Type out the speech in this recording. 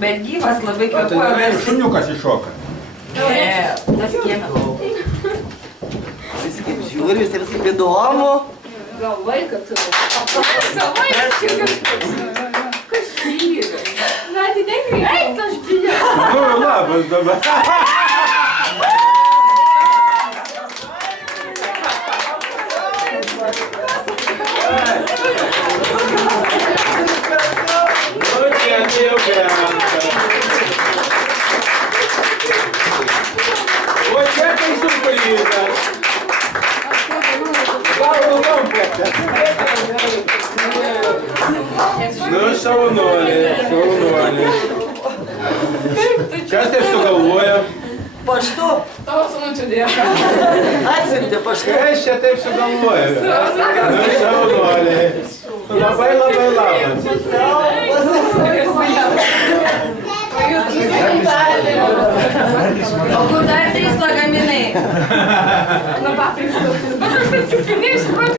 Bet gyvas labai Tai kvėpuoja. šuniukas iššoka. Ne, tas kiemė. Visi kaip žiūri, visiems kaip įdomu. Gal vaiką turi. Kas yra? Na, atidėkime. Eik, aš bijau. Nu, labas dabar. Nu, tiek jau gera. O čia tai supalyta. Nu, šaunuolė. Kas taip sugalvojo? Paštu Tavo sūnų dėjo. atsiuntė paštu. Kas čia taip sugalvojo? Nu, šaunuolė. Labai labas. O kur dar 3 lagaminai?